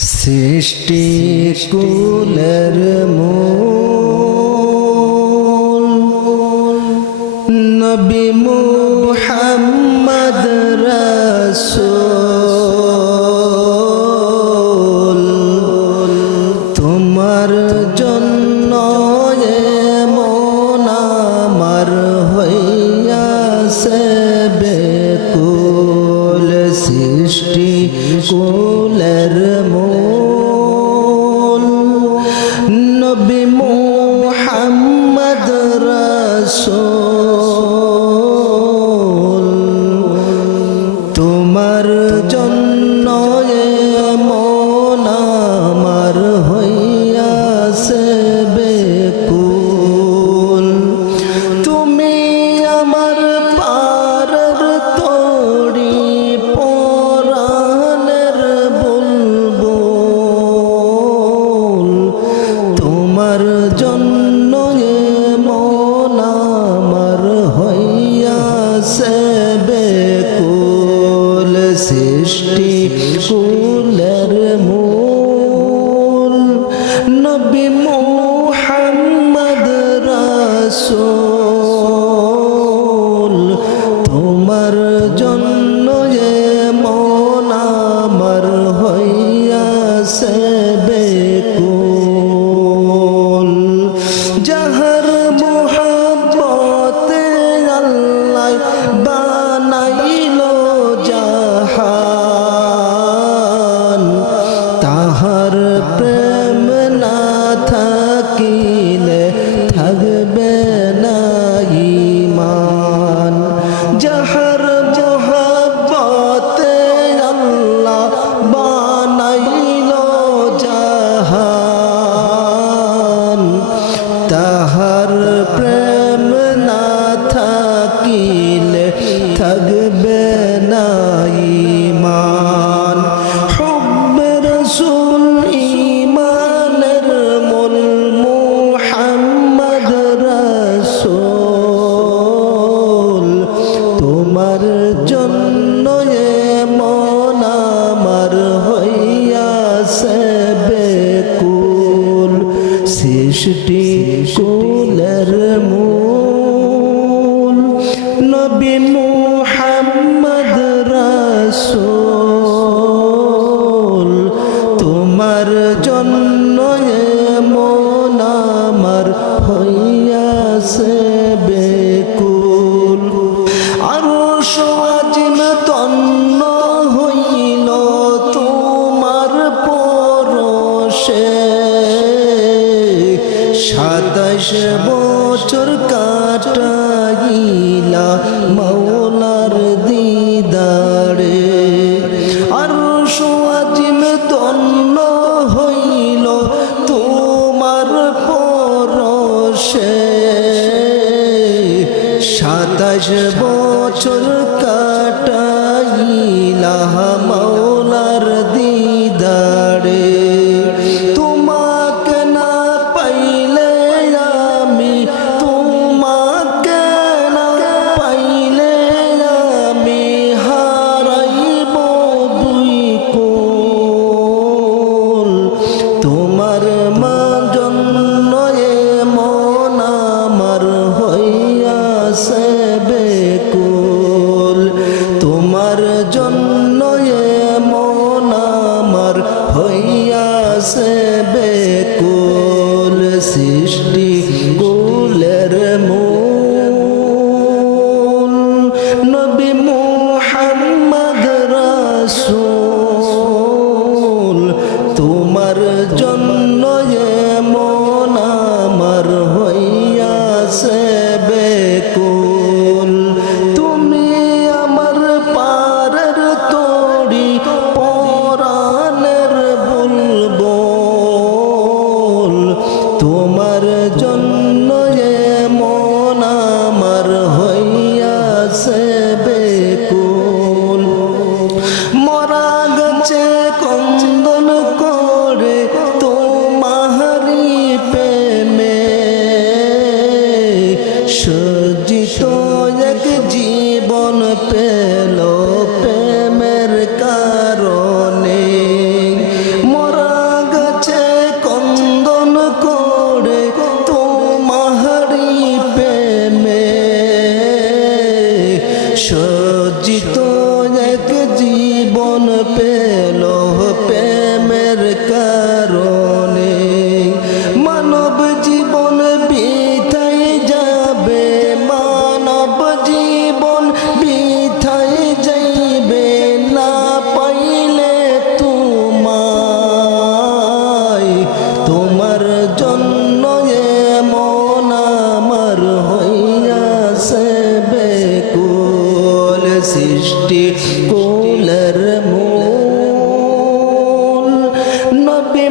সৃষ্টি কুলের মূল নবী মুহাম্মদ রাসূল তোমার জন্য এমন আমার হইয়াছে বেকুল সৃষ্টি কুলের মূল নবী মুহাম্মদ রাসূল তোমার জন্য এমন আমার হইয়াছে বেকুল তুমি আমার পারের তরি পরাণের বুলবুল তোমার জন্য এমন আমার হইয়াছে বেকুল সৃষ্টি কুলের মূল নবী মুহাম্মদ রাসূল তোমার জন্য এমন আমার হইয়াছে বেকুল যাহার মুহাব্বতে আল্লাহ বানাইল জাহান তাহার প্রেম না থাকিলে থাকবে না ঈমান যাহার মুহাব্বতে আল্লাহ বানাইল জাহান তাহার প্রেম না থাকিলে থাকবে না ঈমান হুব্বে রাসূল ঈমানের মূল মুহাম্মদ রাসূল তোমার জন্য এমন আমার হইয়াছে বেকুল সৃষ্টি কুলের মূল নবী মুহাম্মদ রাসূল তোমার জন্য এমন আমার হইয়াছে বেকুল আরশ আজিম তন্ন হইল তোমার পরশে 27 বছর কাটাইলা মাওলার দিদারে আরশ আজিম তন্ন হইল তোমার পরশে 27 বছর কাটাইলা মাওলার দিদারে তোমাকে না পাইলে আমি তোমাকে না পাইলে আমি হারাইব দুই কুল তোমার মা জন্য এমন আমার হইয়াছে বেকুল তোমার জন্য এমন আমার হইয়াছে বেকুল সৃষ্টি কুলের মূল নবী মুহাম্মদ রাসূল তোমার জন্য এমন আমার হইয়াছে বেকুল তুমি আমার পারের তরি পরাণের বুলবুল তোমার জন্য এমন আমার হইয়াছে বেকুল মরা গেছে কন্দন করে তো নবী